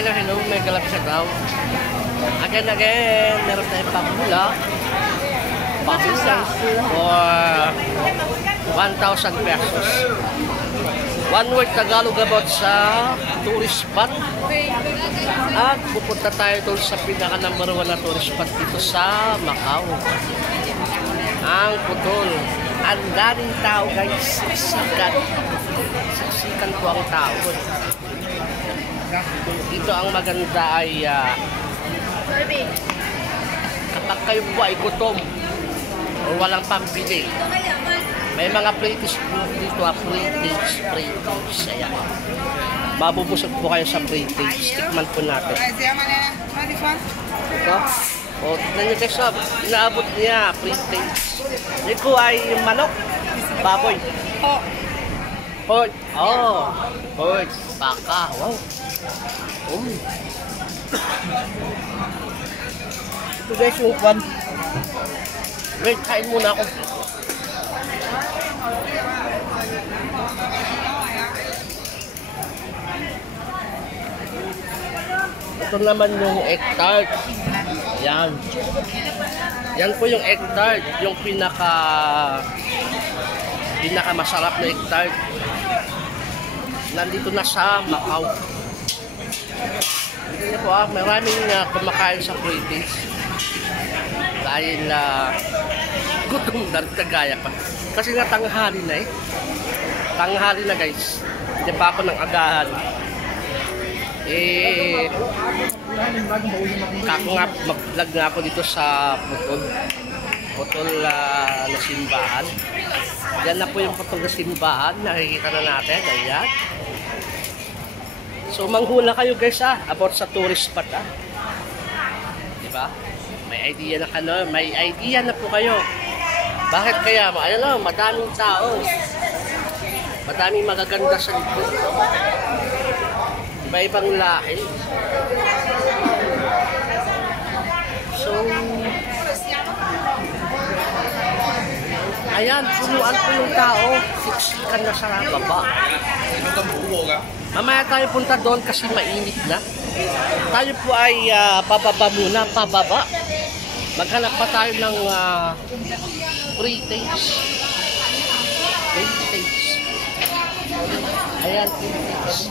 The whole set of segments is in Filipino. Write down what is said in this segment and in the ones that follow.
hello. May galap siya daw. Again, meron tayong pamula. Pamula for 1,000 pesos. One word Tagalog about sa tourist spot. At pupunta tayo doon sa pinaka number 1 na tourist spot dito sa Macau. Ang Putol. Ang daming tao guys. Siksikan po ang tao. Dito ang maganda ay kapag kayo po ay gutom o walang pambili, may mga plates dito, plates. Ayan. Mabubusog po kayo sa plates. Tikman po natin. Ito. O, tignan nyo guys, inaabot niya, plates. Ito ay manok, baboy. Pork. Oh. Pork. Baka. Wow. Ito guys yung kwan. Wait, kain muna ako. Ito naman yung egg tart. Yan. Yan po yung egg tart. Yung pinaka masarap na egg tart. Nandito na sa Macau. Ito po maraming kumakain sa British. Dahil gutom na rin kagaya pa. Kasi nga tanghali na eh. Tanghali na guys. Hindi pa ako ng agahan. Mag-vlog nga ako dito sa Putol na simbahan. Yan na po yung Putol na simbahan. Nakikita na natin. Ayan. So manghula kayo guys about sa tourist spot diba? May idea na po kayo. Bakit kaya? Ayan madaming tao. Madaming magaganda sa likod. Iba-ibang lahi. So ayan, punuan po yung tao. Siksikan na sa baba. Mamaya tayo punta doon kasi mainit na. Tayo po ay pababa muna, pababa. Maghanap pa tayo ng free taste. Ayan, free taste.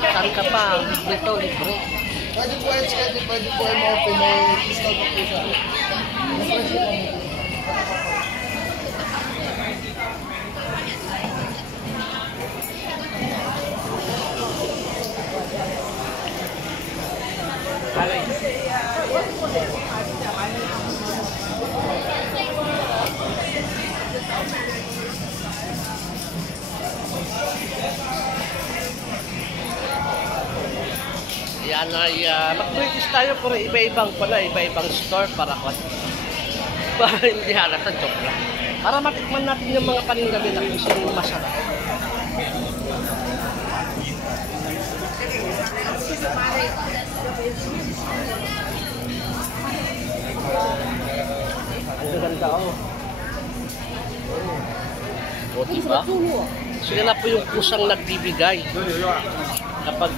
Saan ka pa? Libre. Pwede po ay ma-open may discount po siya. Yan ay mag-British tayo pero iba-ibang store para hindi halata, joke lang. Para matikman natin yung mga paninda nila kung sino yung masarap. Ang ganda O diba? Sila na po yung kusang nagbibigay. Kapag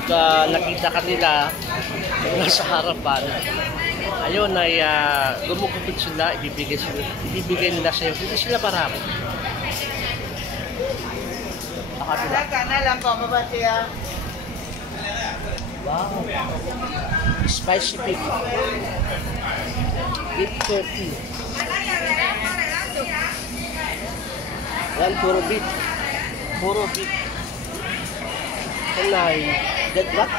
nakita ka nila nasa harapan, ayun ay gumugupit sila, ibibigay nila sa'yo. Hindi sila marami. Wow. Spicy pig. Beef turkey. Yan, puro beef. Kanay, dead rat.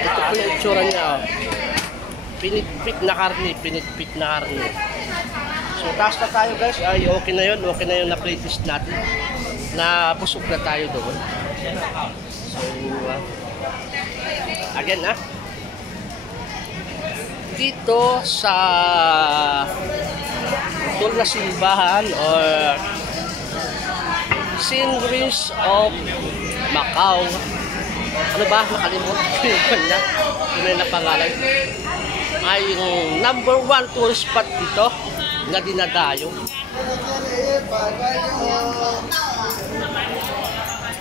Ito po yung itsura niya. Pinitpit na karne. So taas na tayo guys. Ay, okay na yun na playlist natin. Napusog na tayo doon. So again dito sa Putol na simbahan or Sceneries of Macau. Ano ba? Nakalimutan ko yung kanya. Yun na pangalan. ay yung number 1 tourist spot dito na dinadayo.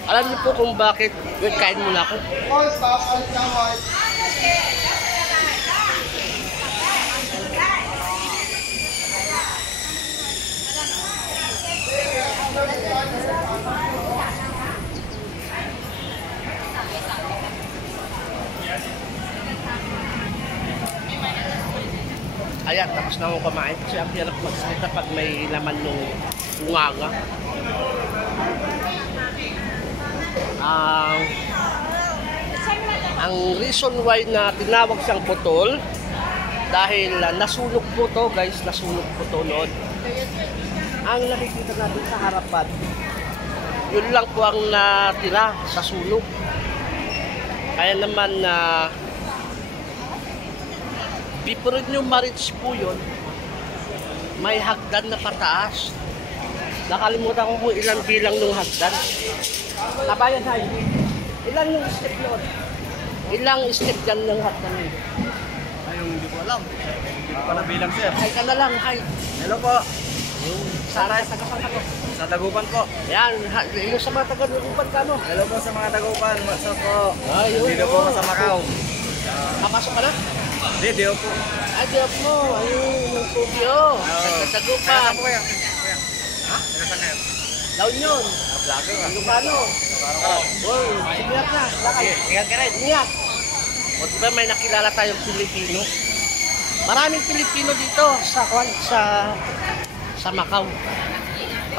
Alam niyo po kung bakit? Wait, kain muna ako. Ayan, tapos na akong kumain kasi ang hirap magsalita pag may laman ng bunganga. Ang reason why na tinawag siyang putol dahil nasunog po to guys, nasunog po to noon. Ang nakikita natin sa harapan, yun lang po ang natira sa sunog. Kaya naman before nyo ma-reach po yun, may hagdan na pataas. Nakalimutan ko kung ilang bilang ng hagdan. Kabayan hay, ilang yung step yun? Ilang step dyan ng hagdan yun? Ayun, hindi ko alam. Hindi ko pala bilang, sir. Hay ka na lang, hay. Hello po. Sana sa kasang ako. Sa Dagupan po. Yan, yung sa mga taga-Dagupan ka no? Hello po sa mga Dagupan. What's up po? Ayun. Dito po ako sa Macau. Kapasok ka na? Hindi, di po. Ay, di mo. Ayun, yung Pugyo. Taga-Dagupan. Kaya po kaya? Ha? Kaya saan kayo? Laon yun. Vlogger ka. Ilocano. Boy, sigat na. Lakay. Ingat ka rin. Ingat. O diba may nakilala tayong Pilipino? Maraming Pilipino dito sa Macau.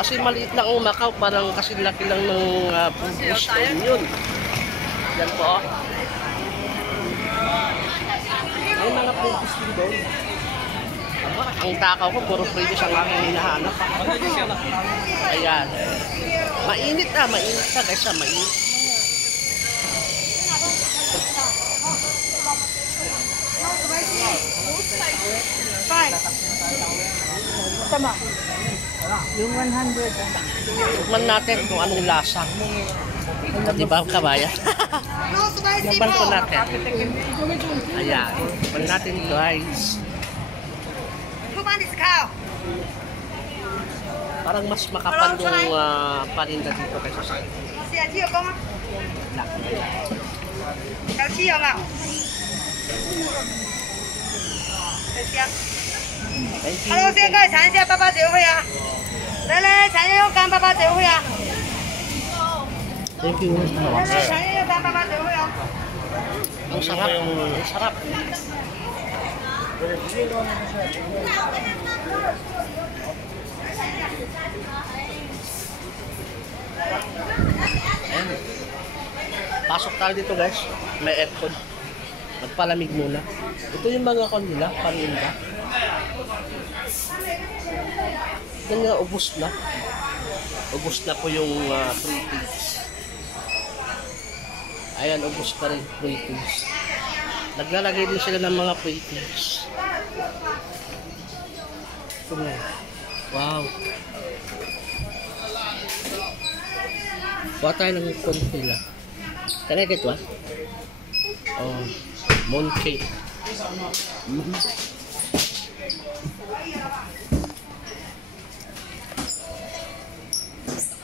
Kasi maliit lang ang Macau, parang kasi laki lang ng Bugos yun. Yan po. May mga previous din doon. Ang takaw ko, puro previous ang aking hinahanap. Ayan. Mainit mainit guys, mainit. Tama. Yung 100. Tikman natin kung anong lasa. Diba kabayan? Tikman po natin. Ayan. Tikman natin guys. Parang mas makapal yung paninda dito kaysa sa akin. Hello， 先各位尝一下爸爸嘴会啊！来，尝一下又干爸爸嘴会啊！ Thank you. 来，尝一下又干爸爸嘴会啊！ Ang sarap. Ang sarap. Ayan. Pasok tayo dito guys. May aircon. Magpalamig muna. Ito yung mga kanila, paninda. Yan nga, ubos na. Ubos na po yung pre-taste. Ayan, ubos na rin pre-taste. Naglalagay din sila ng mga pre-taste. Ito nga. Wow. Buha tayo ng konti lang. Can I get one? Oh, mooncake.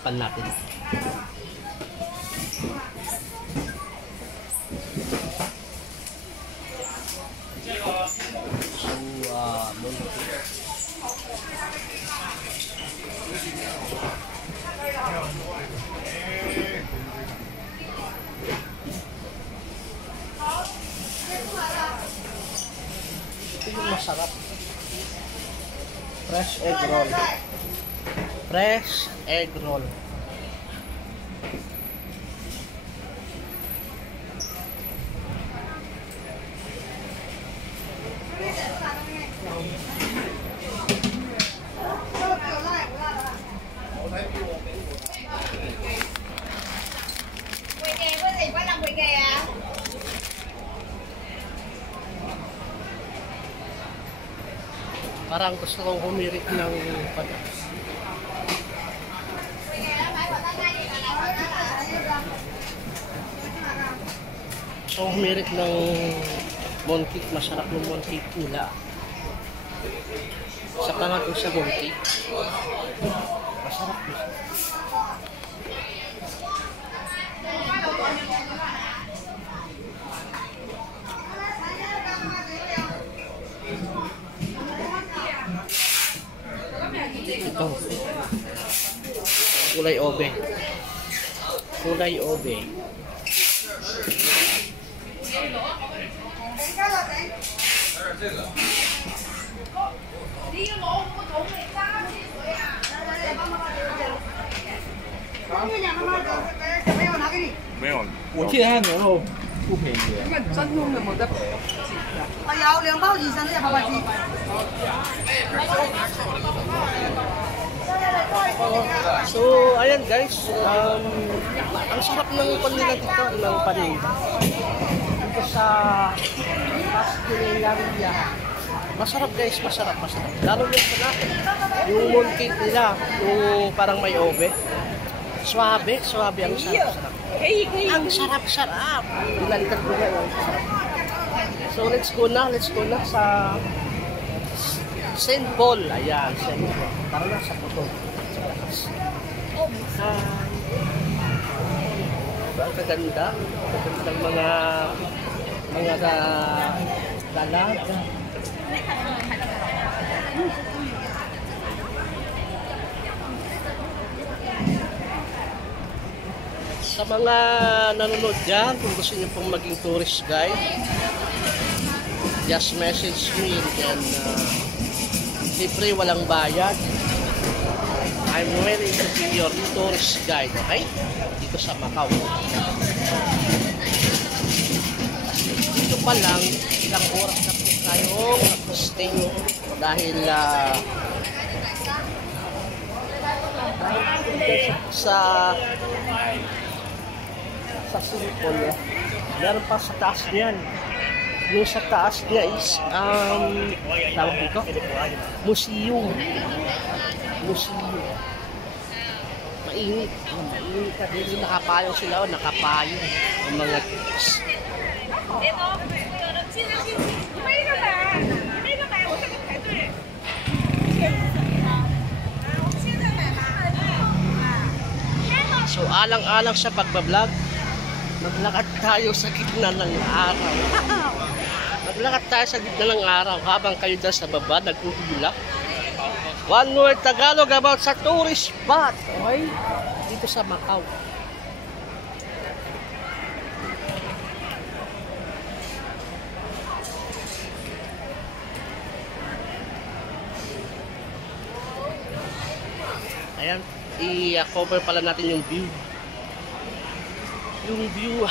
Pan natin. So, mooncake. Ito yung masarap. Fresh egg roll. Fresh egg roll. Parang gusto kong humirit ng humirit ng Mooncake, masarap yung mooncake pula. Sa pangatlo sa mooncake. Masarap yun. Ito. Kulay obe. Kulay obe. So, ayan guys, ang sarap ng panila dito, ng paninda. Dito sa Pasteleria. Masarap guys, masarap. Lalo yung sana, yung mooncake nila, yung parang may obe. Suabe, ang sarap. Ang sarap. Binalikan ko na yung sarap. So, let's go na sa St. Paul. Ayan, St. Paul. Tara na sa photo. Ang kaganda. Ang mga dalaga. Sa mga nanonood dyan, kung gusto nyo pong maging tourist guide, just message me and libre, walang bayad. I'm willing to be your tourist guide, okay? Dito sa Macau. Dito pa lang, ilang oras na po tayong stay dahil sa simple, meron pa sa taas niyan. Yung sa taas niya is tawag dito, museum. Mainit ka din. Nakapayong sila, nakapayong ang mga kids. So alang-alang sa pagbablog, maglakad tayo sa gitna ng araw. Maglakad tayo sa gitna ng araw habang kayo dyan sa baba nagtutulak. One word Tagalog about sa tourist spot, okay? Dito sa Macau. Ayan, i-cover pala natin yung view. Yung view.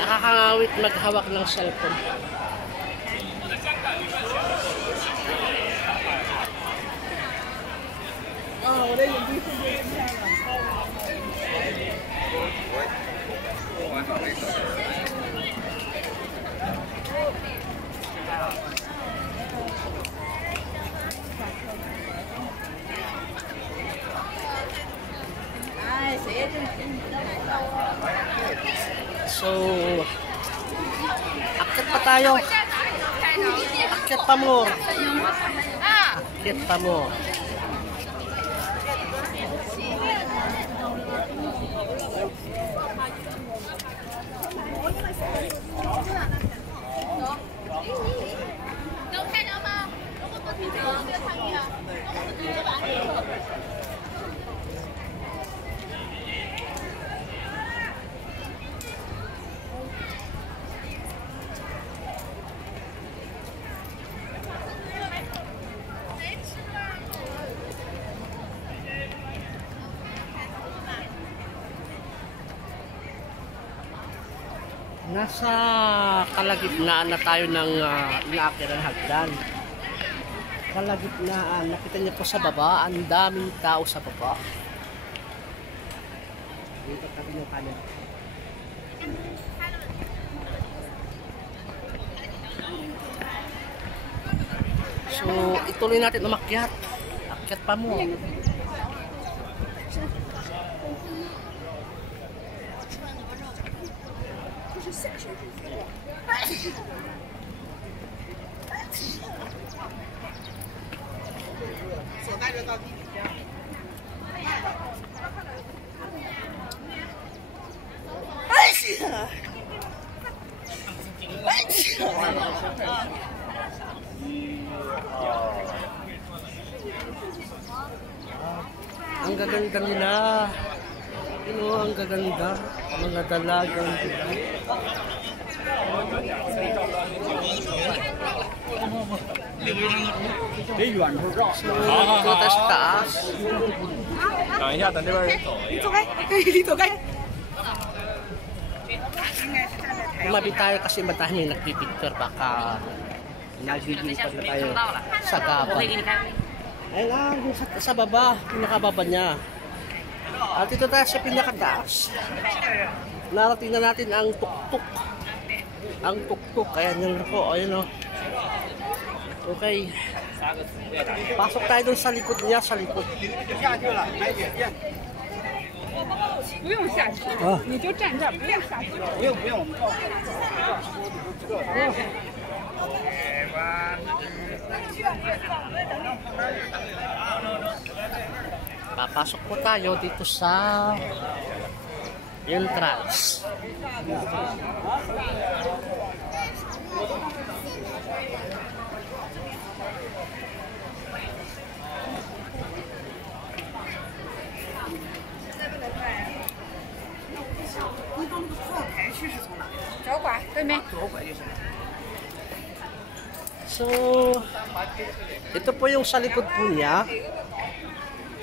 Nakakangawit maghawak ng cellphone. Wala yung dito. So, akit pa tayo. Akit pa mo. Akit pa mo. Nasa kalagitnaan na tayo ng inaakyaran na hagdan. Kalagitnaan, nakita niyo po sa baba, ang daming tao sa baba. Dito tabi yung kanan. So, ituloy natin umakyat. Akyat pa mo. Ang gaganda nila. Ang gaganda. Mga dalagang diba? So, dito sa taas. 等一下，等这边人走。你走开，你走开。 Umabi tayo kasi madami nagpipicture. Baka nagigilipad na tayo sa gaban. Ayun lang, sa baba. Pinakababa niya. At ito tayo sa pinakataas. Narating na natin ang tuktok. Ang tuktok. Ayan yung po. Ayun o. Okay. Pasok tayo dun sa likod niya. Sa likod. 不用下去，你就站这儿，不用下去。不用不用，我们到。 Papasok po tayo dito sa entrance. So, ito po yung sa likod po niya.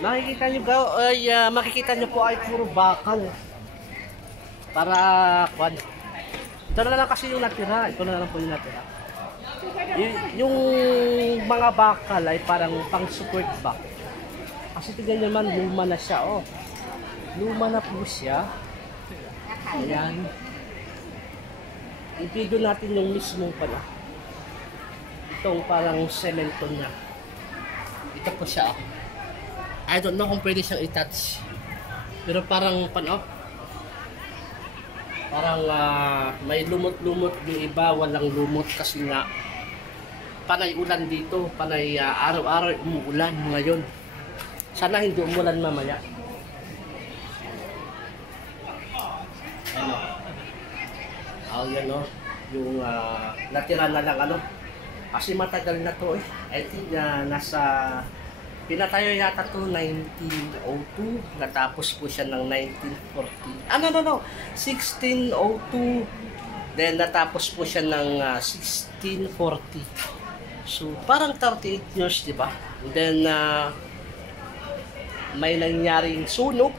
Makikita nyo ba, makikita nyo po ay puro bakal. Para, ito na lang kasi yung natira. Ito na lang po yung natira. Yung mga bakal ay parang pang support back. Kasi tignan nyo man, luma na siya. Oh. Luma na po siya. Ayan. Ipidyo natin yung mismong pala. Itong parang semento niya. Ito po siya. I don't know kung pwede siyang i-touch. Pero parang parang may lumot-lumot yung iba, walang lumot kasi nga panay ulan dito, panay araw-araw umuulan ngayon. Sana hindi umulan mamaya. Yan o, yung natira na lang kasi matagal na to I think nasa pinatayo yata to 1902, natapos po siya ng 1940. 1602, then natapos po siya ng 1640. So parang 38 years, di ba? Then may nangyaring sunog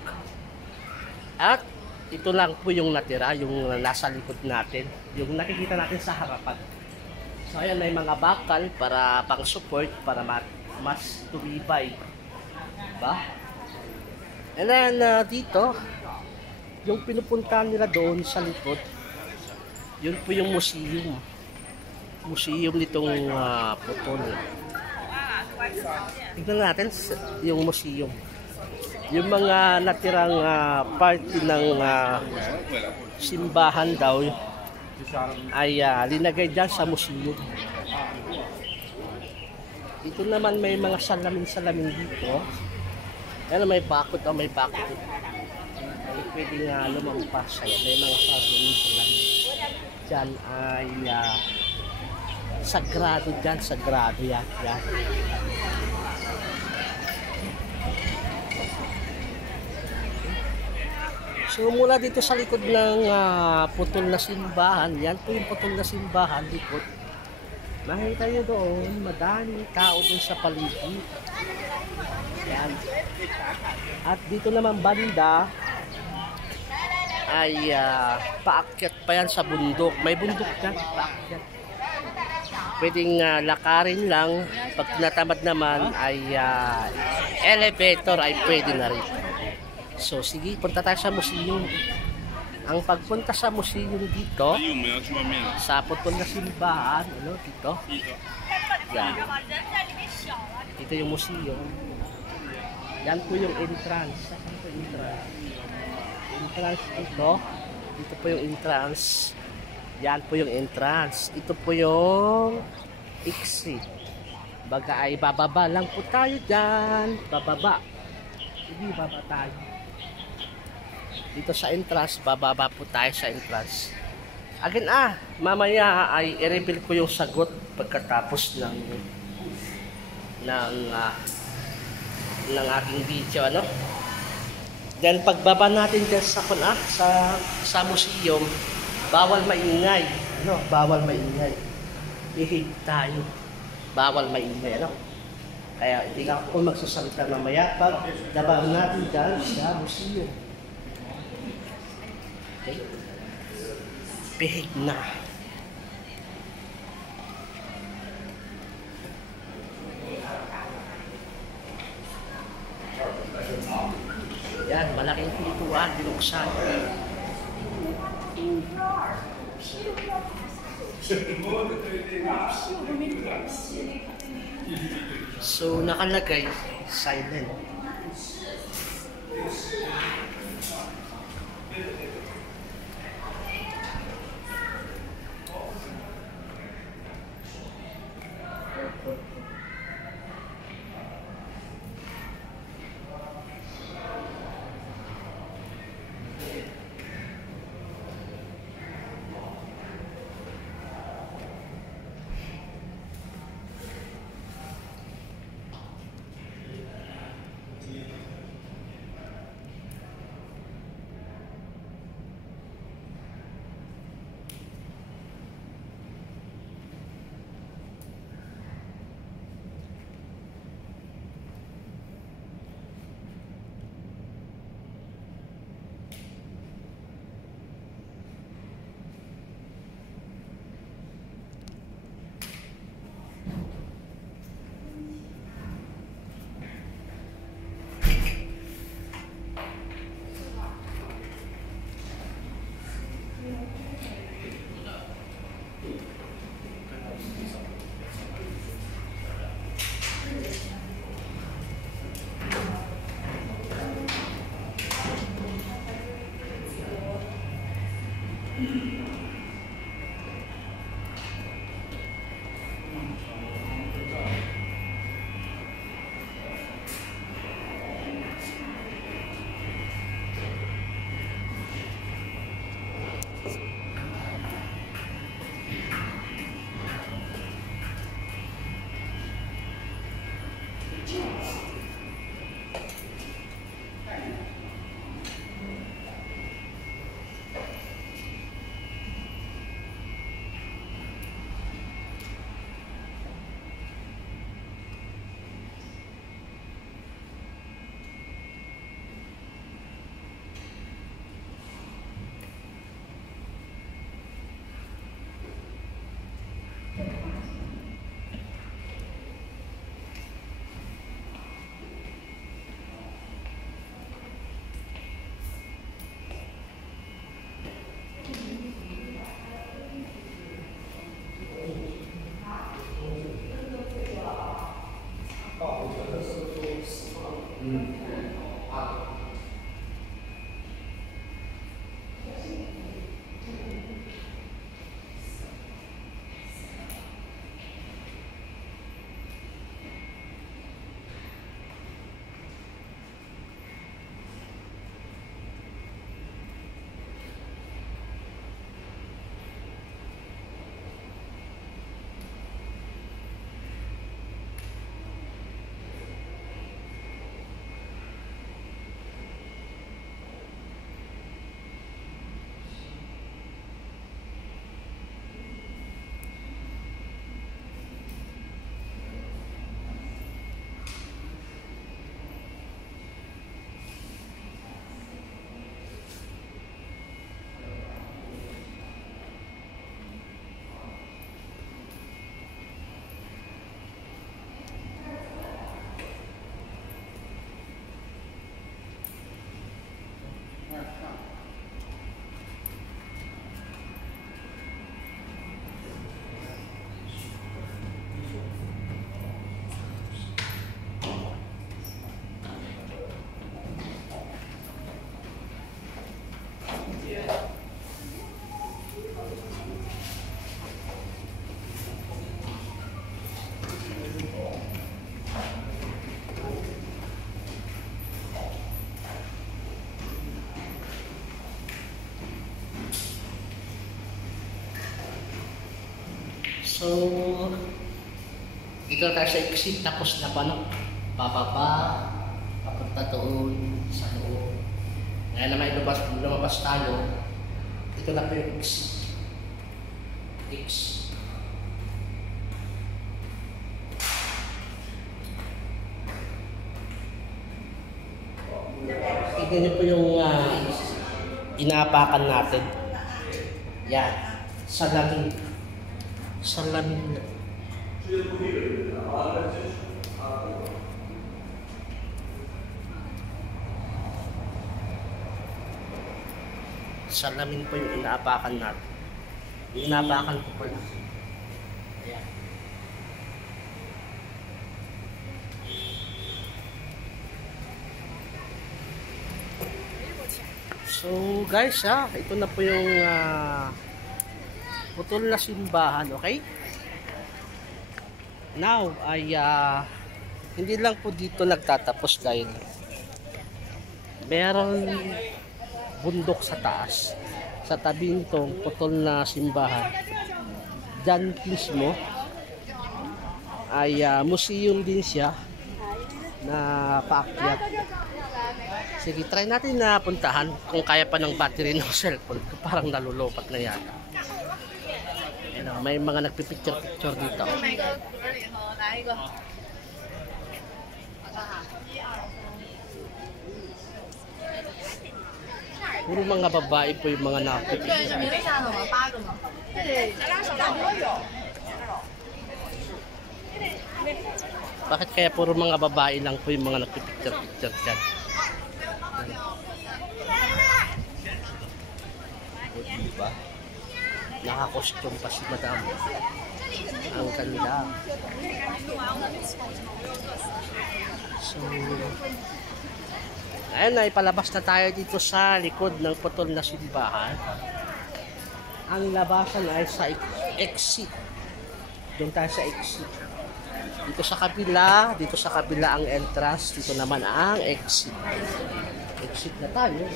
at ito lang po yung natira, yung nasa likod natin, yung nakikita natin sa harapan. So ayan, may mga bakal para pang support, para mas tumibay, diba? And then dito, yung pinupuntahan nila doon sa likod, yun po yung museum. Museum nitong putol. Tignan natin yung museum. Yung mga natirang party ng simbahan daw ay linagay dyan sa museum. Ito naman may mga salamin-salamin dito. Yan, may bakod o may bakod. Ay pwede nga lumampas. May mga salamin-salamin. Dyan ay sagrado dyan. Sagrado yan. Yan. So mula dito sa likod ng putol na simbahan, yan po yung putol na simbahan, likod. Makikita nyo doon, madaming tao doon sa paligid. Yan. At dito naman banda, ay paakyat pa yan sa bundok. May bundok na, paakyat. Pwedeng lakarin lang. Pag tinatamad naman ay elevator ay pwede na rin. So sige, punta tayo sa museum. Ang pagpunta sa museum dito, sa putol na simbahan, ano, dito. Yan. Dito yung museum. Yan po yung entrance. Saan po yung entrance? Entrance ito. Dito po yung entrance. Yan po yung entrance. Ito po yung exit. Baga ay bababa lang po tayo dyan. Bababa. Hindi baba tayo. Dito sa entrance, bababa po tayo sa entrance. Again mamaya ay i-reveal ko yung sagot pagkatapos ng aking video, ano? Then pagbaba natin dyan sa museum, bawal maingay, ano? Bawal maingay. Ihig tayo. Bawal maingay, ano? Kaya hindi na ako magsasalita mamaya pag baba natin dyan sa museum. Okay? Bihig na. Yan, malaking pintuan, binuksan. So, nakalagay, silent. So, dito na tayo sa exit, tapos na pa, no? Bababa, papunta doon sa loob. Ngayon naman lumabas tayo. Ito na po yung exit. Exit. Tignan niyo po yung inaapakan natin. Yan. Salamin. Salamin. Salamin po yung inaapakan natin. Inaapakan ko po lang. Ayan. So guys ito na po yung putol na simbahan, okay? Now ay hindi lang po dito nagtatapos dahil meron bundok sa taas. Sa tabi nitong putol na simbahan, dyan mismo ay museum din siya na paakyat. Sige, try natin na puntahan kung kaya pa ng battery ng cellphone. Parang nalulopat na yata. May mga nagpipicture-picture dito. Puro mga babae po yung mga nagpipicture. Bakit kaya puro mga babae lang po yung mga nagpipicture-picture dyan? Diba? Naka-costume pa si madam. Ang kanila. So, ayun na, ipalabas na tayo dito sa likod ng putol na simbahan. Ang labasan ay sa exit. Doon tayo sa exit. Dito sa kabila ang entrance, dito naman ang exit. Exit na tayo.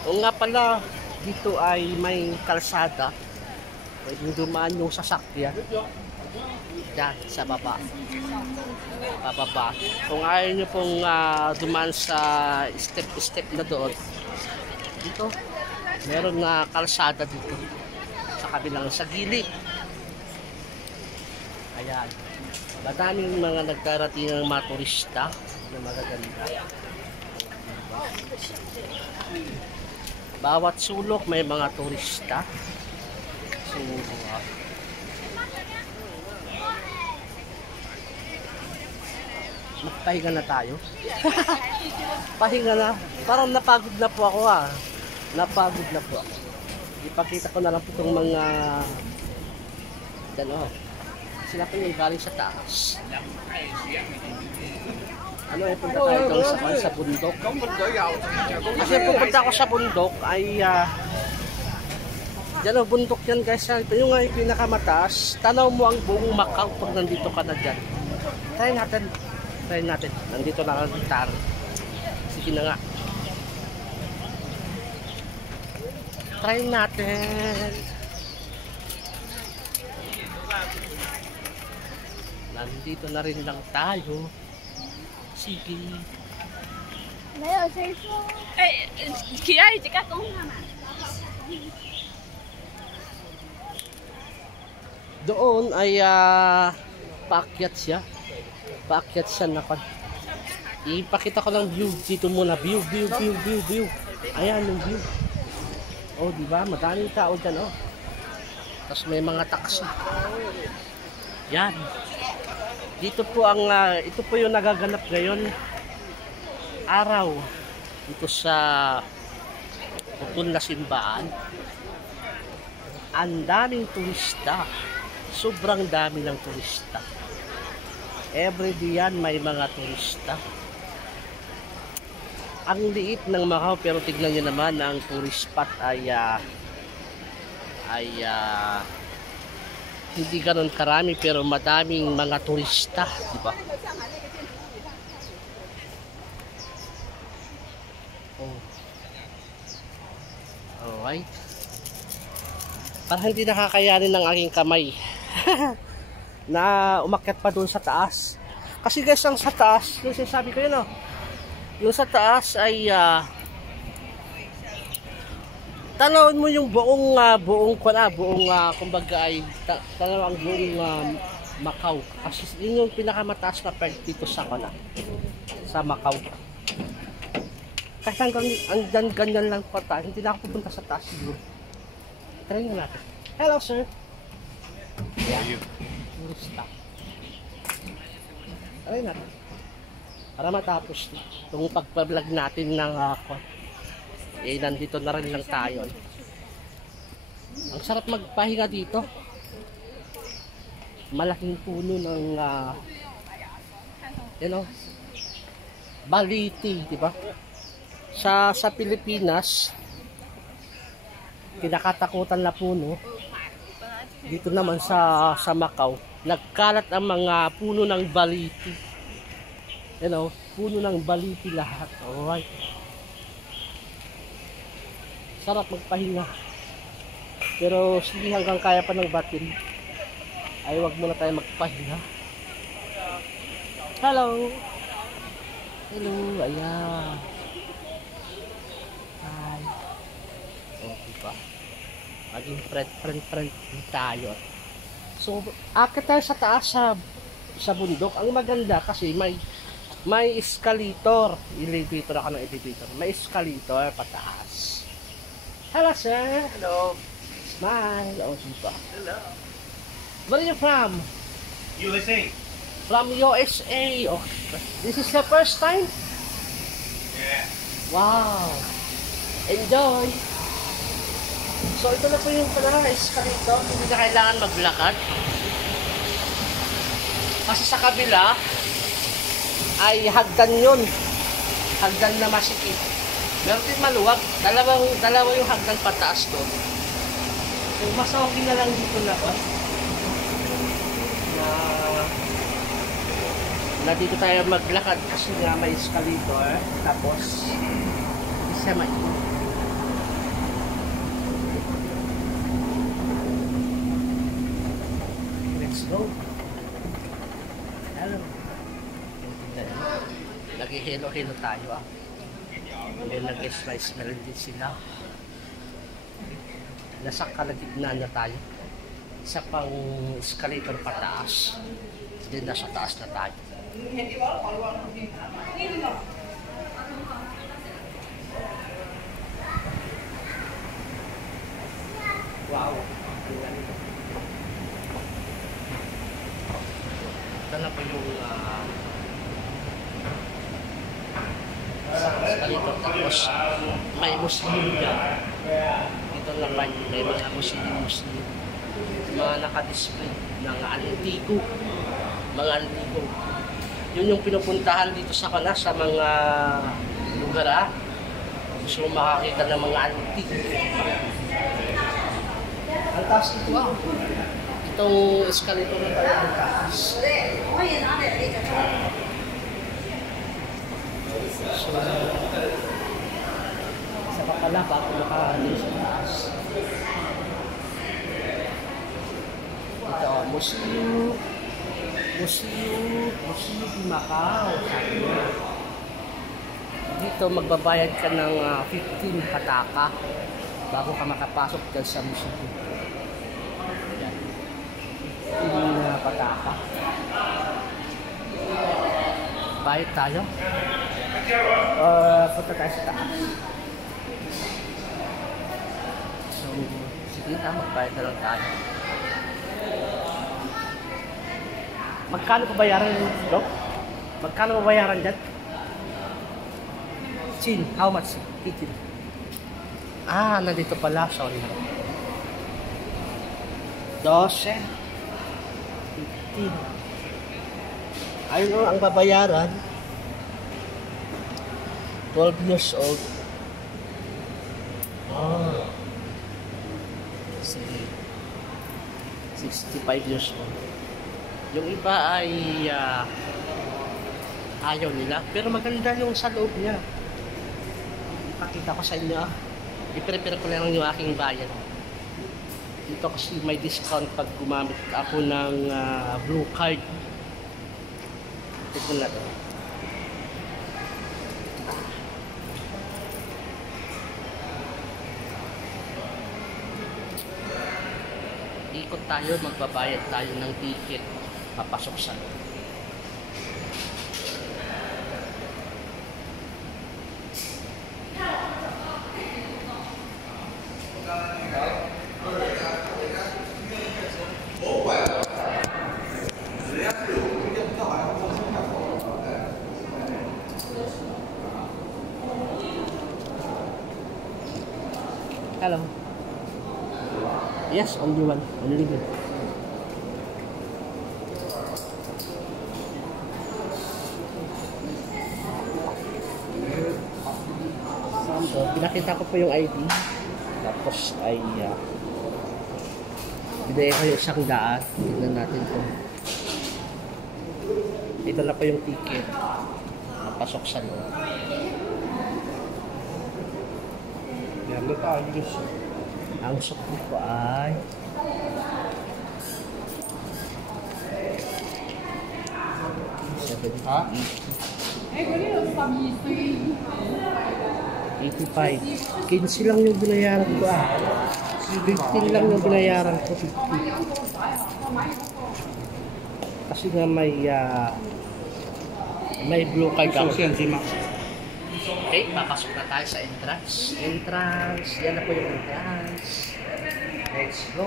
O nga pala, dito ay may kalsada. Pwedeng dumaan yung sasakyan. Diyan, sa baba. Bababa. Kung ayaw nyo pong dumaan sa step na doon, dito, meron na kalsada dito. Sa kabilang, sa gilid. Ayan. Madaming mga nagkarating ng mga turista na magaganda. Bawat sulok may mga turista. So, magpahinga na tayo. Pahinga na. Parang napagod na po ako Napagod na po ako. Ipakita ko na lang po itong mga sila po yung galing sa taas. Ano ay punta tayo doon sa bundok. Kasi pupunta ako sa bundok ay dyan bundok yan guys. Ito yung pinakamataas. Tanaw mo ang buong Macau pag nandito ka na dyan. Try natin. Nandito na ang gitar. Sige na nga. Try natin. Nandito na rin lang tayo. Sige. Doon ay paakyat siya. Na ipakita ko lang view dito muna. View. Ayan yung view. Oh, di ba? Madaming tao diyan, oh. Tapos may mga taxi. Yan. Dito po ito po yung nagaganap ngayon araw dito sa putol na simbahan. Ang daming turista. Sobrang dami ng turista. Every day yan may mga turista. Ang liit ng Macau, pero tignan nyo naman ang tourist spot ay hindi ganoon karami, pero madaming mga turista, di ba? Oh. Alright. Parang hindi nakakayanin ng aking kamay na umakyat pa doon sa taas. Kasi guys, ang sa taas, yung sinasabi ko yun, oh, yung sa taas ay tanawin mo yung buong kumbaga ay tanaw ang buong Macau. Kasi yun yung pinakamataas na part dito sa Macau. Kasi hanggang ganyan lang pa tayo, hindi na ako pupunta sa taas siguro. Try nyo natin. Hello sir. Yeah. Turista. Try natin. Para matapos itong pagpa-vlog natin ng nandito na rin lang tayo. Ang sarap magpahinga dito. Malaking puno ng baliti, di ba? Sa Pilipinas, kinakatakutan na puno. Dito naman sa Macau, nagkalat ang mga puno ng baliti. Puno ng baliti lahat. Alright. Sarap magpahinga. Pero sige, hanggang kaya pa ng battery, ay wag muna tayo magpahinga. Hello. Hello, ayan. Hi. Okay pa. Maging friend tayo. So, akit tayo sa taas sa bundok. Ang maganda kasi may escalator. Elevator ako ng elevator. May escalator pataas. Hello, sir. Hello. Smile. Oh, super. Hello. Where are you from? USA. From USA. Oh, this is the first time? Yeah. Wow. Enjoy. So, ito na po yung escalator. Hindi na kailangan maglakad. Kasi sa kabila ay hagdan yun. Hagdan na masikip. Meron din maluwag. Dalawa yung hagdan pataas doon. So, mas okay na lang dito na na dito tayo maglakad kasi nga may escalator. Tapos, isa mainit. Let's go. Hello. Nag-helo-helo tayo Then nag-smile din sila. Nasa kalagitnaan na tayo. Isa pang escalator pataas. Then nasa taas na tayo. Wow. Ito na po yung escalator, tapos may Muslim dyan. Dito naman may mga Muslim mga nakadisplay ng mga antigo. Yun yung pinupuntahan dito sa mga lugar gusto mo makakita ng mga antigo. Ang taas dito itong escalator na tayo ang taas. So, sa pakala pa ako makahanin sa taas. Ito, Muslim di Macau. Dito magbabayad ka ng 15 pataka bago ka makapasok dyan sa Muslim. Yan. 15 pataka. Bayad tayo. Punta tayo sa taas. So, sige na, magbayad na lang tayo. Magkano pa bayaran dito? Magkano pa bayaran dyan? Chin, how much? 18. Nandito pala, sorry. 12. 15. Ayun ang babayaran. 12 years old. Oh. Sige. 65 years old. Yung iba ay ayaw nila. Pero maganda yung sa loob niya. Pakita ko sa inyo. I-prepare ko lang yung aking bayan. Dito kasi may discount pag gumamit ako ng blue card. Ito na to. Ikot tayo, magbabayad tayo ng ticket. Papasok sa loob. Hello. Yes, only one. Only one. So, pinakita ko po yung ID. Tapos ay binigay ko yung 100. Tignan natin po. Ito na po yung ticket. Napasok sa loob. Yan na tayo. Ang sukli ko ay 85. 15 lang yung binayaran ko 15 lang yung binayaran ko. 50. Kasi nga may blue card ako. Okay, papasok na tayo sa entrance. Yan na po yung entrance. Let's go.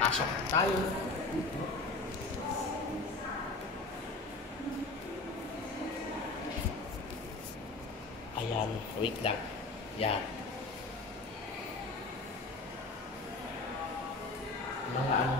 Pasok na tayo. Ayan, wait lang. Yan. Mga ano.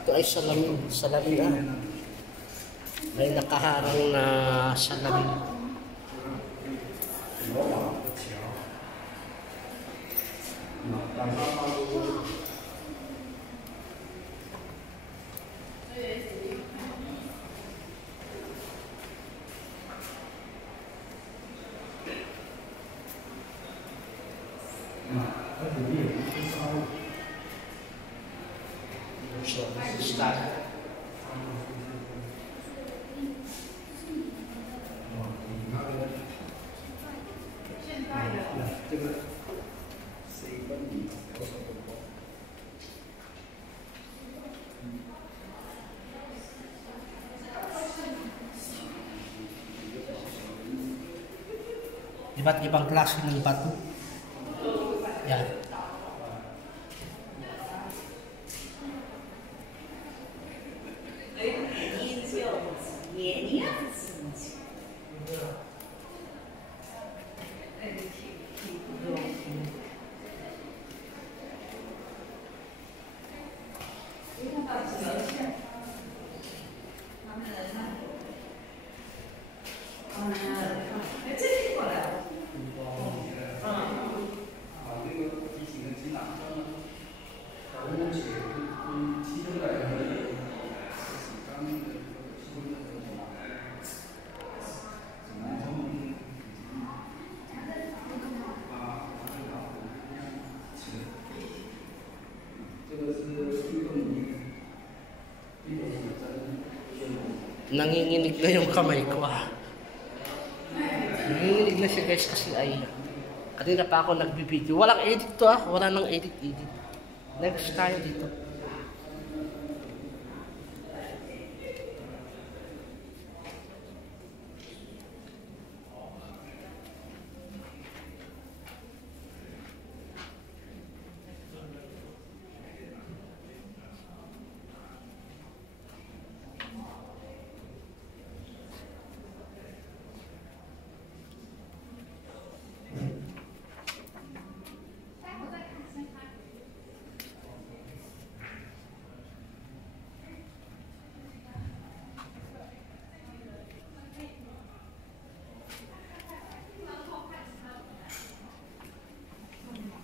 Ito ay salamin may nakaharang na salamin. Iba't ibang klase ng bato. Yan. Nanginginig na yung kamay ko Nanginginig na siya guys kasi ay kanina pa ako nagbibideo. Walang edit to wala nang edit. Next tayo dito.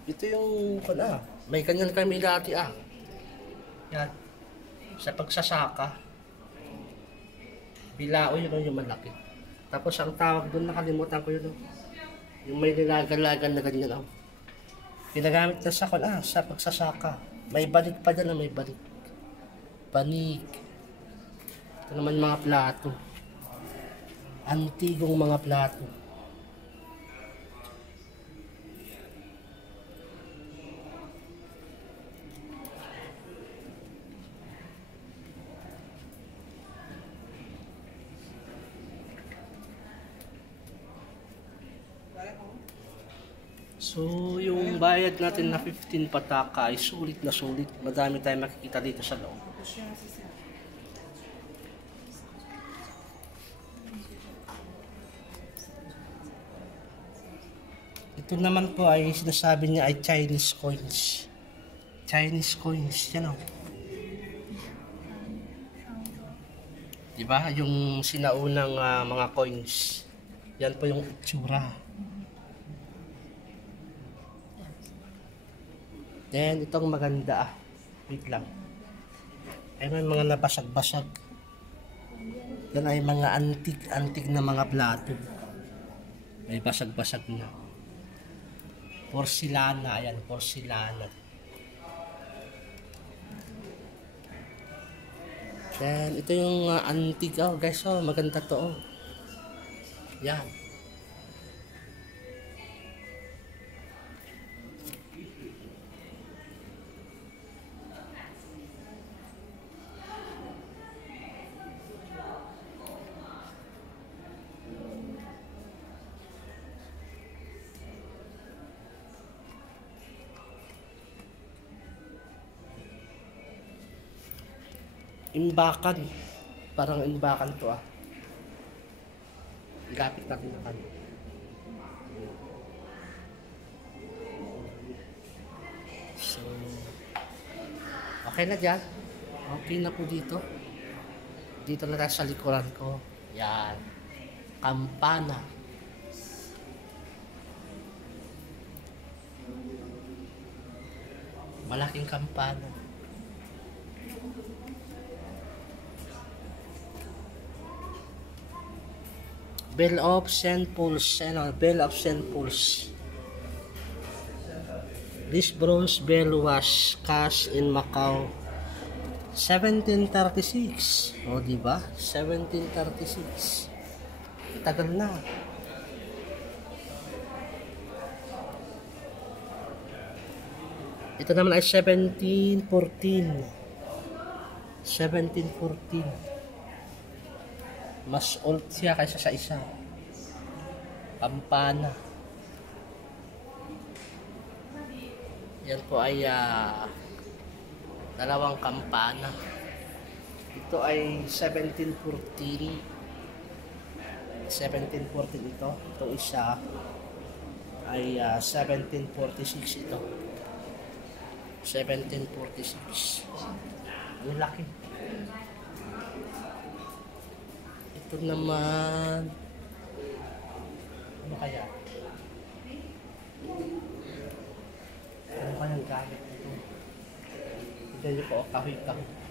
Ito yung may ganyan kami dati Yan. Sa pagsasaka. Bilao yun yung malaki. Tapos ang tawag doon, nakalimutan ko yun. Yung may nilagan-lagan na ganyan Ginagamit na sa pagsasaka. May balik pa dyan may balik. Panig. Ito naman mga plato. Antigong mga plato. So, yung bayad natin na 15 pataka ay sulit na sulit. Madami tayong makikita dito sa loob. Ito naman po ay sinasabi niya ay Chinese coins. Chinese coins, yan Diba? Yung sinaunang mga coins. Yan po yung itsura. Then, itong maganda Wait lang. Ay may mga nabasag-basag. Yan ay mga antik na mga plato. May basag-basag na. Porcelana, ayan, porcelana. Then, ito yung antik. Guys, maganda to. Yan. Imbakan. Parang imbakan to Gapit natin na kanya. So, okay na dyan. Okay na po dito. Dito na tayo sa likuran ko. Yan. Kampana. Malaking kampana. Bell of St. Paul's, Bell of St. Paul's. This bronze bell was cast in Macau 1736. Diba? 1736. Tagal na. Ito naman ay 1714. 1714. Mas old siya kaysa sa isa. Kampana. Yan po ay dalawang kampana. Ito ay 1714. 1714 ito. Ito isa ay 1746 ito. 1746. Ang laki. Ito naman, ano kaya? Ano kayang gamit ito? Tignan nyo po, kahoy-kahoy.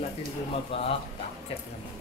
natin bumaba, paakyat naman.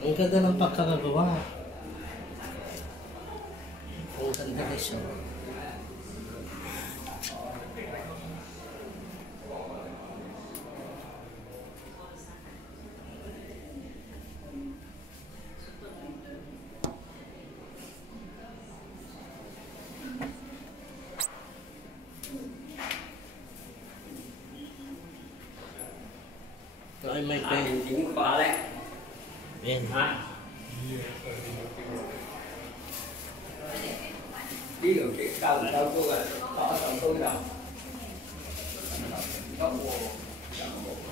Ang ganda ng pagkakagawa. Ang ganda guys. Ito ay may painting pa ulit. Ayan. Ví dụ cái đầu tôi là có đầu tôi đâu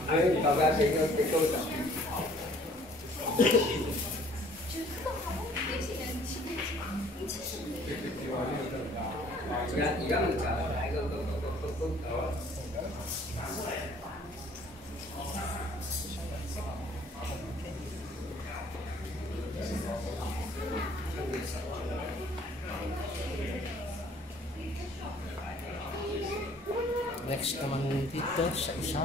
ai đầu ra thì tôi là gì đó mình sợ lại tôi Next naman dito sa isa.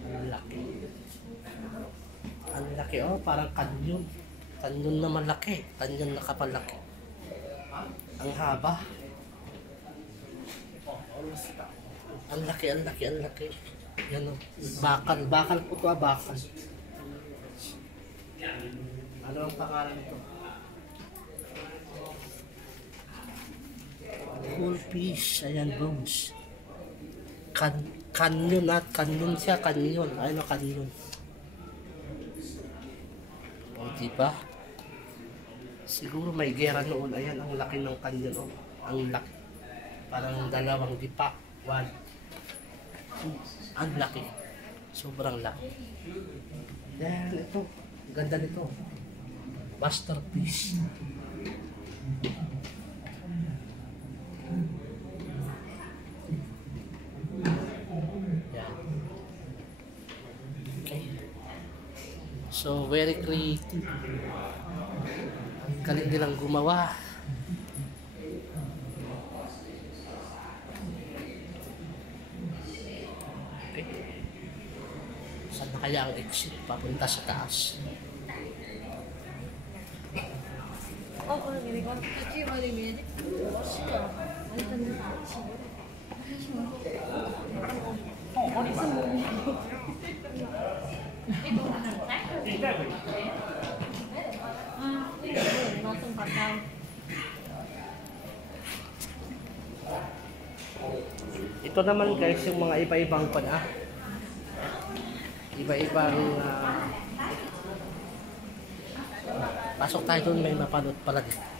Ang laki. Ang laki parang kanyon. Kanyon na malaki. Kanyon na kapalaki. Ang haba. Ang laki, ang laki, ang laki. Yan bakal. Bakal po ito, bakal. Ano ang pangalan ito? Full fish, ayan bones. Kanyon at kanyon siya, kanyon. Ayun o, kanyon. O, diba? Siguro may gera noon. Ayan, ang laki ng kanyon. O, ang laki. Parang dalawang dipa. One. Ang laki. Sobrang laki. Yan, ito. Ganda nito. Masterpiece. So, very creative. Ang galing nilang gumawa. Okay. Saan na kaya ang exit? Papunta sa taas. Ito naman guys yung mga iba-ibang iba-ibang pasok tayo doon, may mapanood pala dito.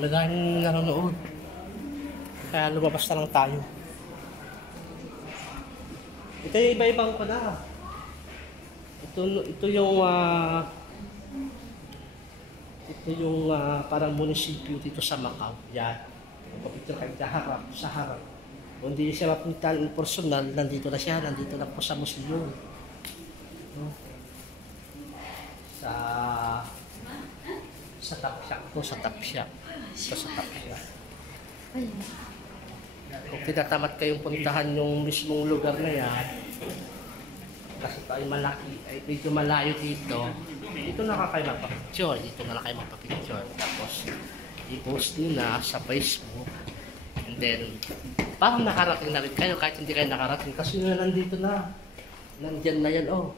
Lagahan nanonood. Kaya lumabas na lang tayo. Ito yung iba-ibang Ito yung parang munisipyo dito sa Macau. Yan. Kapito kayo sa harap. Kung hindi siya mapunta ng personal, nandito na siya, nandito na po sa museum. No? Sa Tapsiak po, sa Tapsiak. Ito sa Tapsiak. Kung tinatamad kayong puntahan yung mismong lugar na yan, kasi ito ay malaki, ay medyo malayo dito, dito na kayo magpapicture, dito na kayo magpapicture. Tapos, i-post nyo na sa Facebook. And then, parang nakarating na rin kayo kahit hindi kayo nakarating. Kasi nandito na. Nandyan na yan, oh.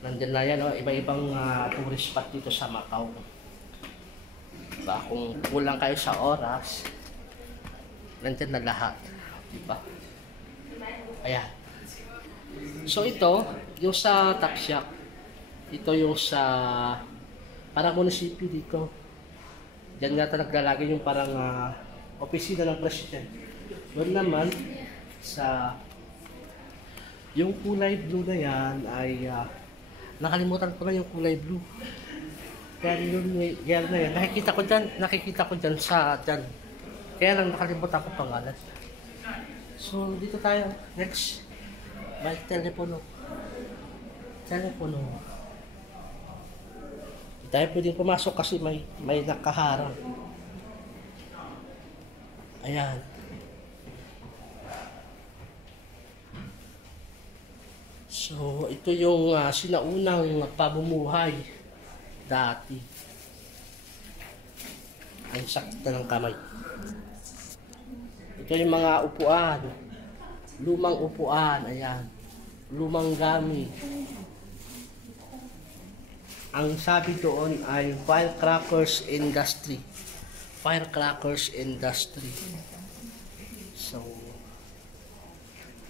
Nandyan na yan, oh. Iba-ibang tourist spot dito sa Macau. Diba? Kung kulang kayo sa oras, nandyan na lahat. Diba? Ayan. So ito, yung sa Tapsiak. Ito yung sa parang munisipyo dito. Diyan nga naglalagay yung parang opisina ng president. Doon naman sa yung kulay blue na yan ay nakalimutan ko na yung kulay blue. Kaya yun na yan. Nakikita ko dyan sa dyan. Kaya lang nakalimutan ko pangalan. So dito tayo. Next. May telepono. Telepono. Hindi tayo pwedeng pumasok kasi may nakaharang. Ayan. So, ito yung sinaunang pamumuhay dati. Ang sakit na ng kamay. Ito yung mga upuan. Lumang upuan. Ayan. Lumang gamit. Ang sabi doon ay Firecrackers Industry. Firecrackers Industry. So,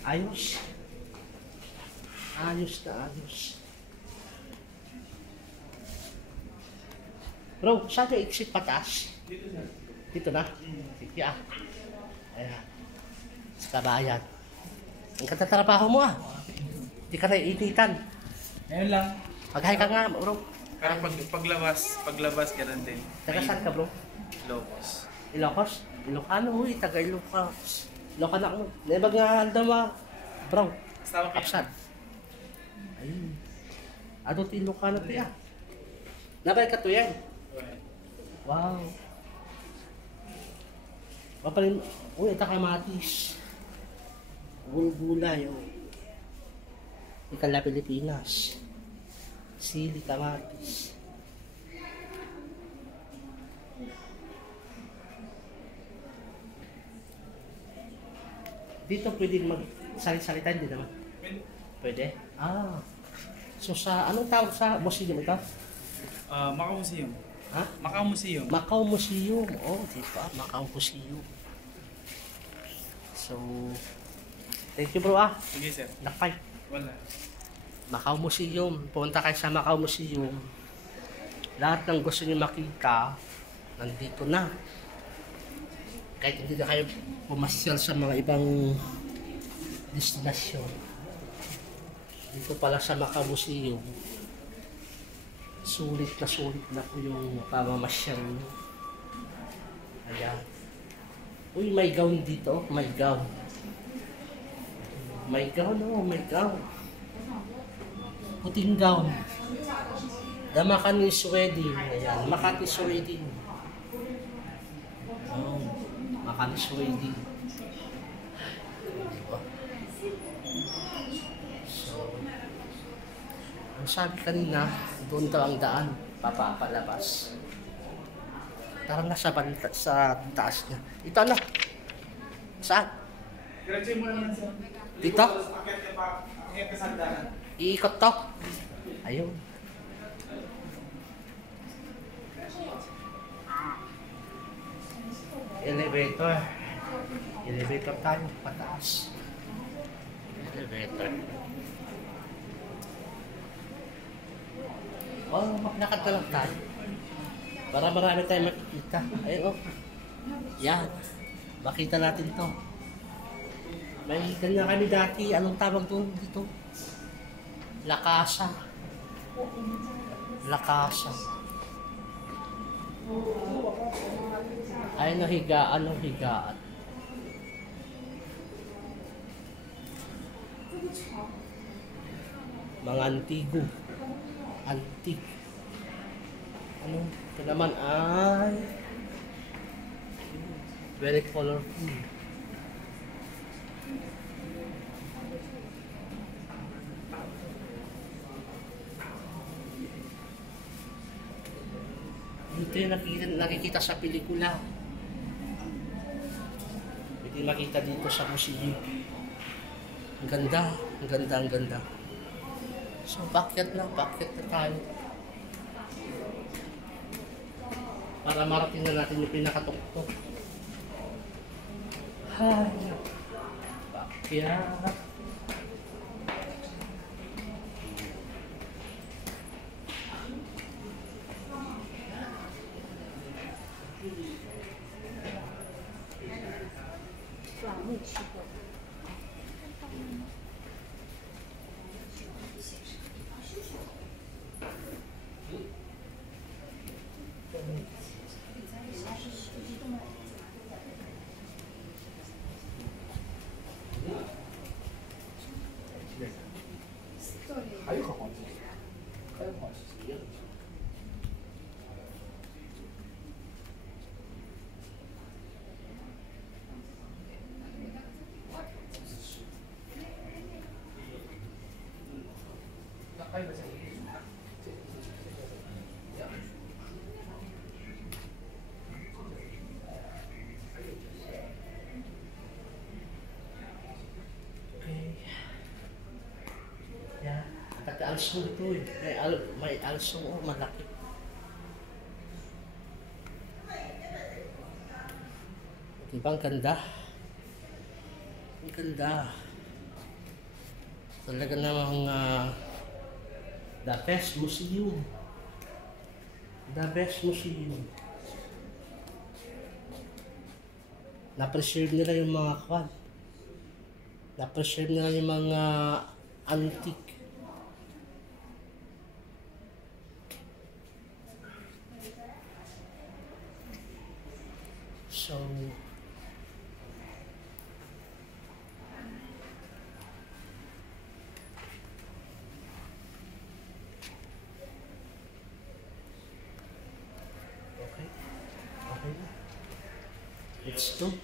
ayos. Ayos na ayos. Bro, saan yung exit pataas? Dito na? Sige ah. Ayan. Sa kabayan. Ang katatrabaho mo ah. Hindi ka naiinitan. Ngayon lang. Mag-hi ka nga, bro. Pero paglabas ka rin din. Taga saan ka, bro? Locos. Ilocos? Ilocano mo eh, taga Ilocos. Ilocano ako. Nebag nga handa mo, bro. Tama ka. Kapsat. Ayun. Ano ti Ilocano to yan? Nabay ka to yan? Wow. Papalim, uy, ito kamatis. Gulay, oh. Ikala Pilipinas. Sili, kamatis. Dito pwedeng magsalit-salita, hindi naman? Pwede? Ah. So sa, anong tawag sa museum ito? Macau Museum. Ha? Macau Museum. Macau Museum. Oh, di ba? Macau Museum. So, thank you bro ah. Sige sir. Nakpay. Wala. Macau Museum. Punta kayo sa Macau Museum. Lahat ng gusto niyo makita, nandito na. Kahit hindi na kayo pumasyal sa mga ibang destinasyon. Dito pala sa Macau Museum, sulit na po yung pamamasyal nyo. Ayan. Uy, may gown dito. May gown. May gown, oh, may gown. Puting gown. The Macanese Wedding. Ayan, Macanese Wedding. Oh, Macanese Wedding. So, ang sabi kanina, doon daw ang daan, papapalabas. Parang nasa sa taas niya. Ito ano? Saan? Diretso mo naman sir. Dito? Iikot to? Ayun. Elevator. Elevator tayo, pataas. Elevator. Oh, maglakad ka lang tayo. Para marami tayong makikita. Ayun, oh. Yan. Makita natin to. May ganyan kami dati. Anong tawag doon dito? Lakasa. Lakasa. Ay, nahigaan ng higaan. Mga antigo. Antique. Ano? Ito naman ay very colorful. Ito yung nakikita sa pelikula. Pwede makita dito sa museum. Ang ganda, ang ganda, ang ganda. So, pakyat na tayo. Para marating na natin yung pinakatuktok. Hay, pakyat. Alsong ito eh. May alsong malaki. Diba ang ganda? Ang ganda. Talaga namang the best museum. The best museum. Na-preserve nila yung mga kwan. Na-preserve nila yung mga antique. So, okay na. Let's go.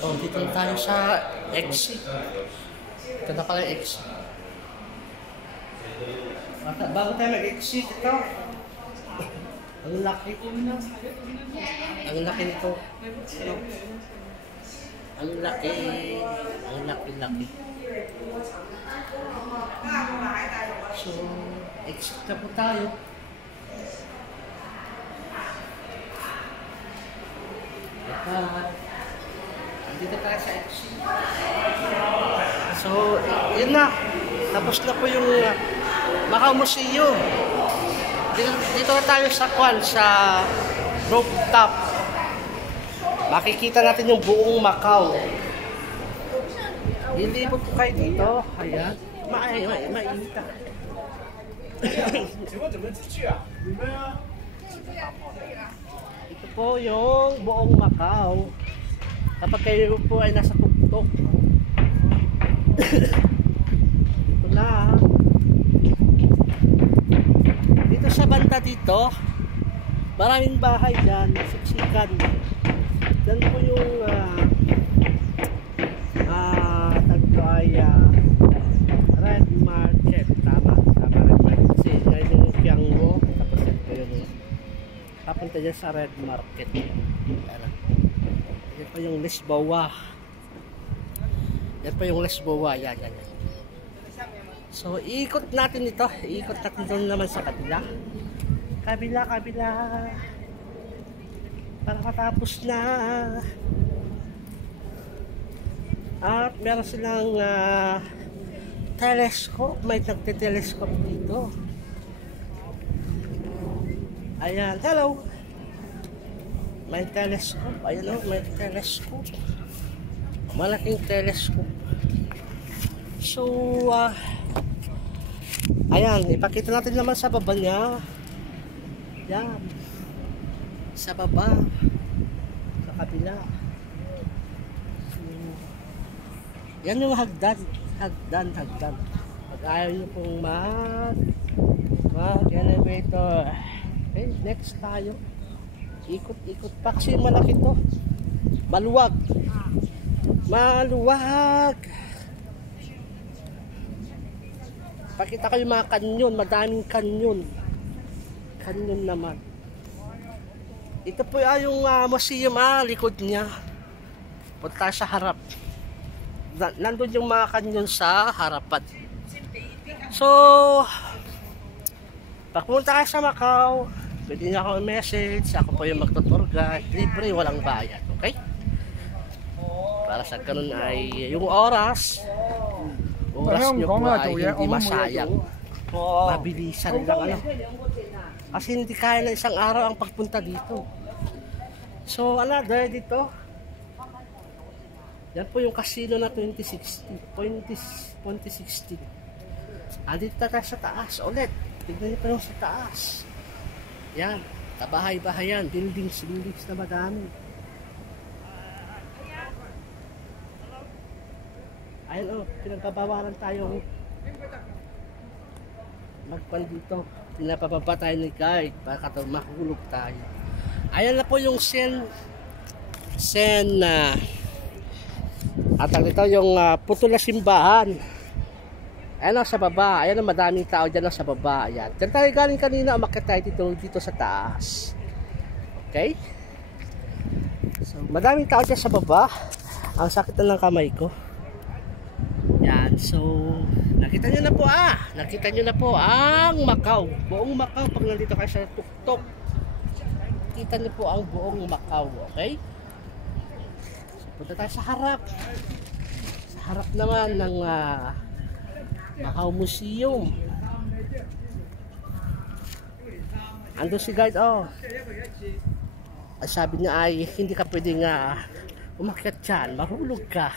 Oh, dito na tayo sa exit. Ito na pala yung exit. Bago tayo mag-exit, ito. Ang laki. Ang laki nito. Ang laki. Ang laki-laki. So, exit na po tayo. Dito tayo sa exit. So, yun na. Tapos na po yung Macau Museum. Dito na tayo sa sa rooftop. Makikita natin yung buong Macau. Lilibot po kayo dito. Ayan. Mainita. Ito po yung buong Macau. Kapag kayo po ay nasa tuktok. Ito na. Dito sa banda dito, maraming bahay dyan, siksikan. Dyan po yung tagpo ay Red Market. Tama Red Market. Kasi ngayon yung Pianggo, tapos ito yung papunta dyan sa Red Market. Yan pa yung Lisboa. Yan pa yung Lisboa. Yan. So, iikot natin ito. Iikot natin doon naman sa kabila. Kabila. Para matapos na. At meron silang telescope. May nagte-telescope dito. Ayan. Hello. May telescope. Ayan o, may telescope. Malaking telescope. So, Ayan, ipakita natin naman sa baba niya. Yan. Sa baba. Sa kabila. Yan yung hagdan. Hagdan. Pag ayaw nyo pong mag-elevator. Okay, next tayo. Ikot-ikot pa kasi malaki to. Maluwag. Pakita ko yung mga kanyon, madaming kanyon. Kanyon naman. Ito po yung museum, likod niya. Punta sa harap. Nandun yung mga kanyon sa harapan. So, pag pumunta kayo sa Macau, pwede niyo ako i-message. Ako po yung magtutour guide. Libre, walang bayad. Okay? Para sa ganun ay yung oras nyo po ay hindi masayang, mabilisan lang kasi hindi kaya na isang araw ang pagpunta dito. So another dito, yan po yung casino na 2016. Andito tayo sa taas ulit, tignan nyo pa yung sa taas. Yan, kabahay-bahayan, buildings na madami. Ayun pinagbabawalan tayo magpan dito. Pinapababa tayo ni guide para mahulog tayo. Ayan na po yung atang dito yung putol na simbahan. Ayan sa baba. Ayan ang madaming tao dyan sa baba. Ayan. Diyan tayo galing kanina, umakyat tayo dito sa taas. Okay? So, madaming tao dyan sa baba. Ang sakit na ng kamay ko. Yan, so nakita nyo na po ang Macau, buong Macau. Pag nandito kayo sa tuktok, kita nyo po ang buong Macau. Okay, so punta tayo sa harap naman ng Macau Museum. Ando si guide, sabi niya ay hindi ka pwedeng umakyat dyan, mahulog ka.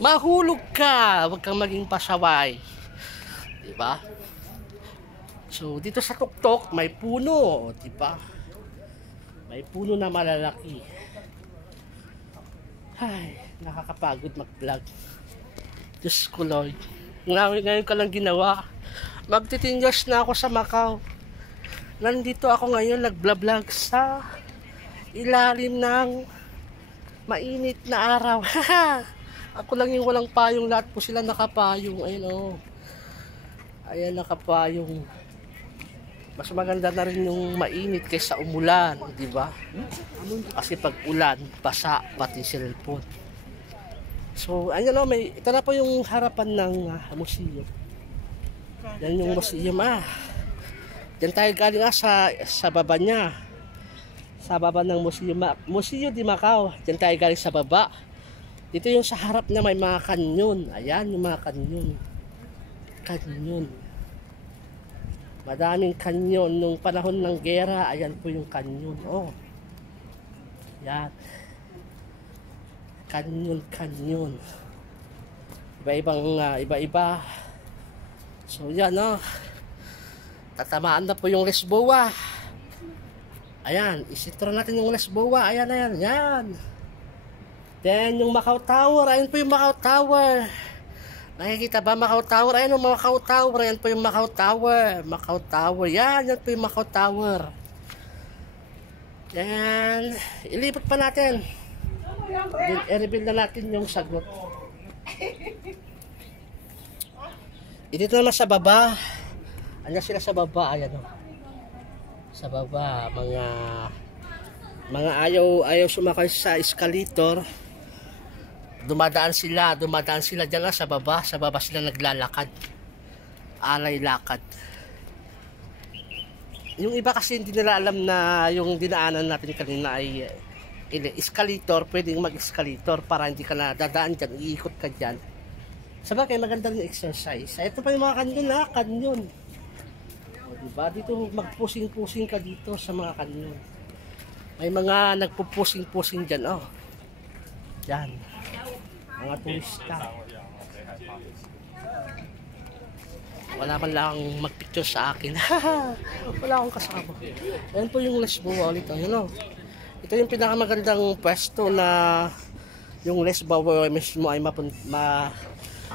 Mahulog ka, huwag kang maging pasaway, diba? So dito sa tuktok may puno, diba? May puno na malalaki. Ay, nakakapagod mag-vlog. Diyos ko Lord, ngayon ka lang ginawa. Magtitingos na ako sa Macau. Nandito ako ngayon nag-vlog sa ilalim ng mainit na araw. Ako lang yung walang payong, lahat po sila nakapayong. Ayun ayan, nakapayong. Mas maganda na rin yung mainit kaysa umulan, di ba? Kasi pag ulan, basa pati cellphone. So ayun ito na po yung harapan ng museum. Yan yung museum. Diyan tayo galing sa baba niya. Sa baba ng Museo de Macau. Diyan tayo galing sa baba. Dito yung sa harap niya may mga kanyon. Ayan yung mga kanyon. Madaming kanyon. Nung panahon ng gera, ayan po yung kanyon. Yan. Kanyon. Iba-iba. So yan tatamaan na po yung Lisboa. Ayan, isitro natin yung Lisboa. Ayan. Then yung Macau Tower, ayan po yung Macau Tower. Nakikita ba Macau Tower? Ayan yung Macau Tower, ayan po yung Macau Tower. Yan po yung Macau Tower. Then ilipat pa natin. Then i-reveal na natin yung sagot. Dito naman sa baba. Andiyan sila sa baba, ayan sa baba, mga ayaw sumakay sa escalator. Dumadaan sila dyan sa baba sila naglalakad. Alay lakad. Yung iba kasi hindi nila alam na yung dinaanan natin kanina ay escalator, pwedeng mag-escalator para hindi ka na dadaan dyan, iikot ka dyan. Sabagay maganda rin exercise. Ito pa yung mga kanyon. Diba? Dito magpusing-pusing ka dito sa mga kanyon. May mga nagpupusing-pusing dyan. Yan. Mga turista. Wala man lang magpicture sa akin. Wala akong kasama. Ayan po yung Les Bois ulit. Ayan o. Ito yung pinakamagandang pwesto na yung Les Bois mismo ay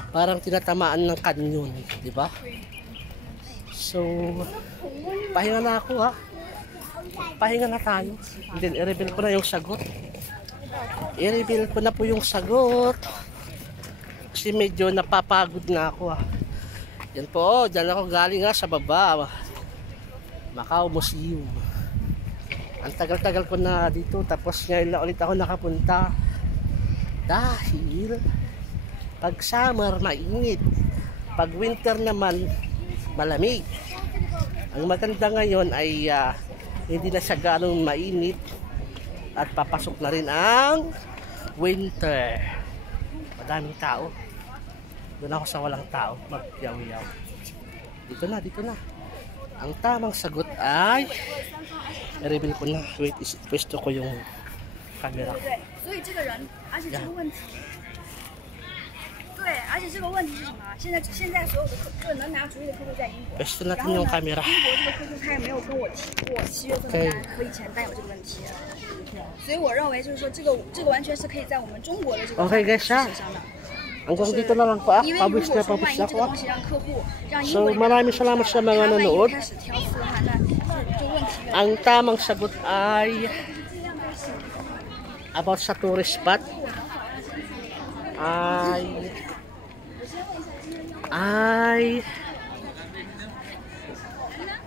parang tinatamaan ng kanyon. Diba? So, pahinga na ako ha. Pahinga na tayo. And then, i-reveal ko na yung sagot. I-reveal ko na po yung sagot. Kasi medyo napapagod na ako ha. Yan po, dyan ako galing nga sa baba. Macau Museum. Ang tagal-tagal ko na dito. Tapos ngayon na ulit ako nakapunta. Dahil pag summer, mainit. Pag winter naman, malamig. Ang maganda ngayon ay hindi na siya ganong mainit. At papasok na rin ang winter. Madaming tao. Doon ako sa walang tao, magyaw-yaw. Dito na. Ang tamang sagot ay i-reveal ko na. Wait, pwesto ko yung camera. Pwesto natin yung camera. Okay. 所以我认为就是说这个完全是可以在我们中国的这个 Okay guys ha. Hanggang dito na lang po ah. 因为如果 Pabis na 说万 pabis 一这 ako 个 ah. 东西让客户让英 So 国人 maraming salamat sa mga 他万一 nanood. 开始挑刺的话，那就问题了。 Ang tamang sagot ay about sa tourist spot ay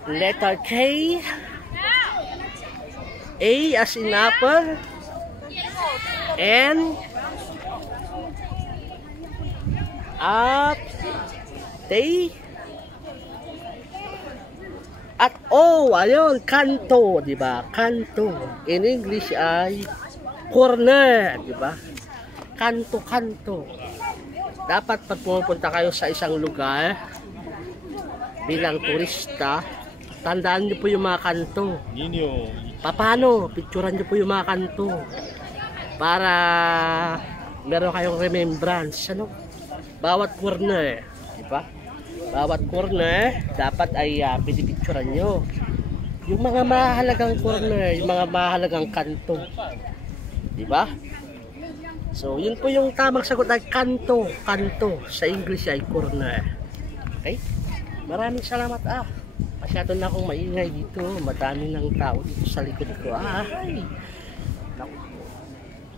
letter K, A as in apple, N at T at O, ayun, kanto, di ba? Kanto. In English ay corner, di ba? Kanto, kanto. Dapat pag pumunta kayo sa isang lugar bilang turista, tandaan niyo po yung mga kanto. Paano? Picturean niyo po yung mga kanto para meron kayong remembrance, ano? Bawat corner, di ba? Bawat corner dapat ay pinipicturean niyo yung mga mahalagang corner, yung mga mahalagang kanto, di ba? So, yun po yung tamang sagot ay kanto. Kanto. Sa English ay corner. Okay? Maraming salamat ah. Masyado na akong maingay dito. Madami ng tao dito sa likod ko. Ay!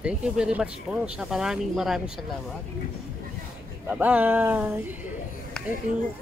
Thank you very much po sa maraming salamat. Bye-bye! Thank you!